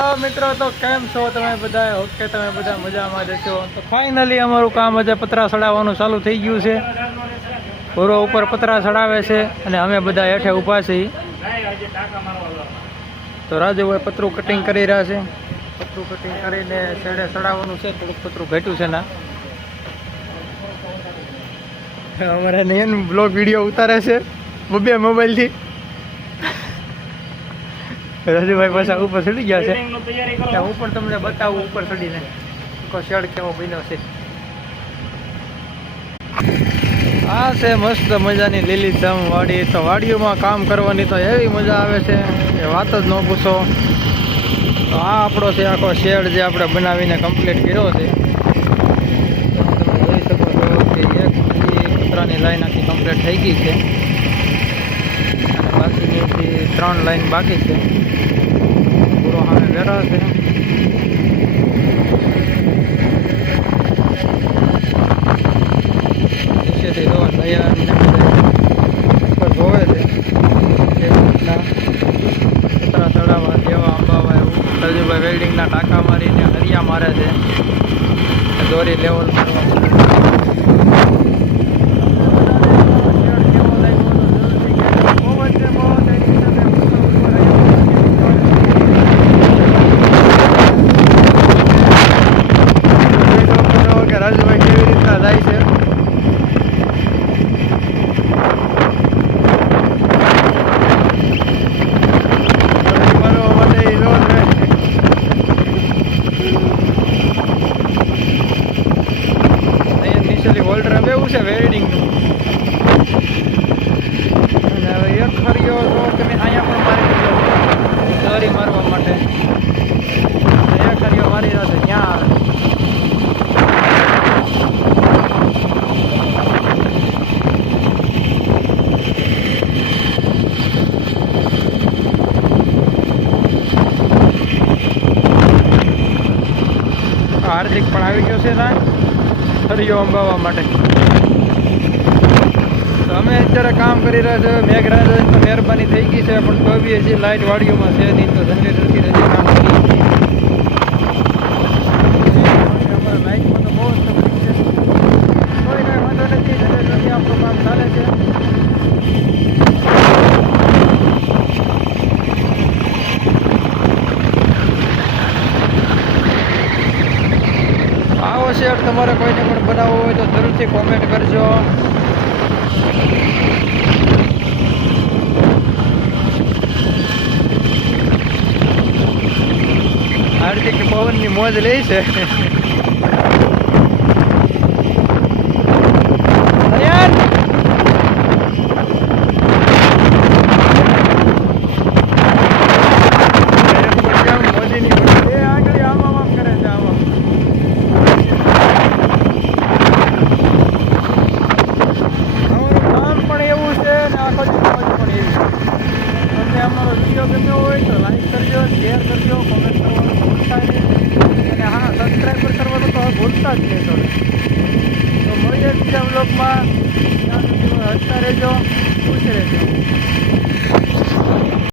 Hello મિત્રો, તો કેમ છો તમે બધા? ઓકે, તમે બધા મજામાં જશો. તો ફાઇનલી અમારું કામ આજે પતરા ચડાવવાનું ચાલુ થઈ ગયું છે. પૂરો ઉપર પતરા ચડાવે છે અને અમે બધા હેઠે ઊભા છીએ. તો રાજુભાઈ પતરું કટિંગ કરી રહ્યા છે. પતરું કટિંગ કરીને છેડે ચડાવવાનું છે. થોડુંક પતરું ઘટ્યું છે ના. અમારે નયન બ્લોગ વિડીયો ઉતારે છે બબે મોબાઈલથી. રાજુભાઈ પાછા ઉપર ચડી ગયા છે. હું પણ તમને બતાવું ઉપર ચડીને શેડ કેવો બન્યો છે. આ છે મસ્ત મજાની લીલીછમ વાડી. તો વાડીઓમાં કામ કરવાની તો એવી મજા આવે છે કે વાત જ ન પૂછો. તો આ આપણો છે આખો શેડ જે આપણે બનાવીને કમ્પ્લીટ કર્યો છે. તમે જોઈ શકો છો કે એક કૂતરાની લાઈન આખી કમ્પ્લીટ થઈ ગઈ છે અને બાકીની 3 લાઈન બાકી છે. પૂરો સામે વેરા છે. નીચેથી જો દયા ઉપર જોવે છે કતરા ચડાવવા દેવા અંબાવા એવું. રાજુભાઈ વેલ્ડિંગના ટાંકા મારીને હરિયા મારે છે દોરી લેવલ કરવા. રાજુભાઈ કેવી રીતના જાય છે. ઇનિશિયલી હોલ્ડર હવે એવું છે વેલ્ડિંગનું. અને હવે એક ખરીયો તો તમે અહીંયા પણ મારી દીધો દોરી મારવા માટે. એક ખરીયો મારી રહ્યો છે ત્યાં આવે. હાર્દિક પણ આવી ગયો છે ના હરિયો અંબાવા માટે. તો અમે અત્યારે કામ કરી રહ્યા છે. મેઘરાજ મહેરબાની થઈ ગઈ છે પણ તો બી હજી લાઇટ વાડીઓમાં છે નહીં. તો જનરેટરથી હજી કામ કરી અમારા લાઇટમાં તો બહુ જ તકલીફ છે. કોઈ કાંઈ વાંધો નથી, જનરેટરથી આપણું કામ ચાલે છે. આવો શેડ તમારે કોઈને પણ બનાવવો હોય તો જરૂરથી કોમેન્ટ કરજો. હાર્દિક પવનની મોજ લે છે.